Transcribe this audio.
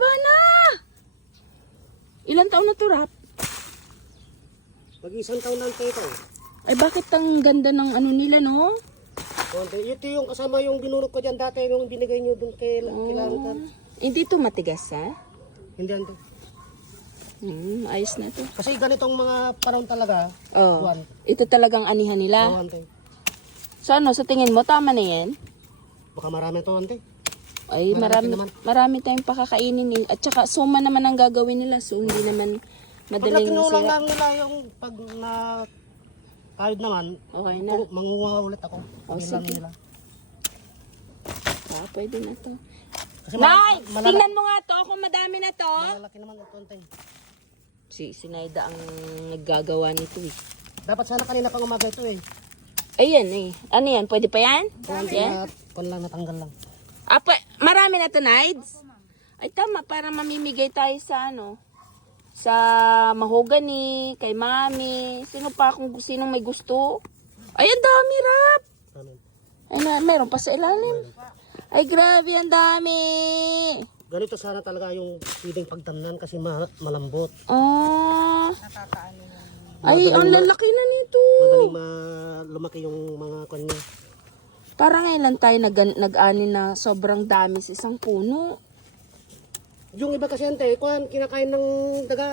taba na! Ilan taon na to, Rap? Mag-isang taon lang ito. Ay, bakit ang ganda ng ano nila, no? Ito yung kasama yung binunot ko dyan dati yung binigay nyo dun kay Lantan. Hindi to matigas, ha? Hindi ante. Ayos na to. Kasi ganitong mga panahon talaga. Oh, Buwan. ito talagang anihan nila. Oo, ante. So ano, sa tingin mo, tama na yan? Baka marami to ante. Ay, Malaki naman. marami tayong pakakainin eh. At saka suma naman ang gagawin nila. So hindi naman Pag madaling nakinulang masira. lang nila yung pag na kahit naman, Okay na. mangunguha ulit ako. Oh, Pag lang sige. nila. Pwede na to. Kasi Nay! Tingnan mo nga to kung madami na to. malalaki naman ito ante. Si Naida ang naggagawa nito eh. Dapat sana kanina pang umaga ito eh. Ayan eh. Ano yan? Pwede pa yan? Yan? Kung lang natanggal lang. Marami na to, Nides? Ay tama, para mamimigay tayo sa ano, sa mahogany, kay mami. Sino pa kung sinong may gusto? Ay, ang dami, Rap! Ano? Ay, meron pa sa ilalim. Ay, grabe, ang dami! Ganito sana talaga yung pwedeng pagtamnan kasi malambot. Ah. Ay, ang lalaki na nito. Madaling lumaki yung mga kanya. Parang ngayon tayo nag-ani na sobrang dami sa isang puno. Yung iba kasi ante, kinakain ng daga.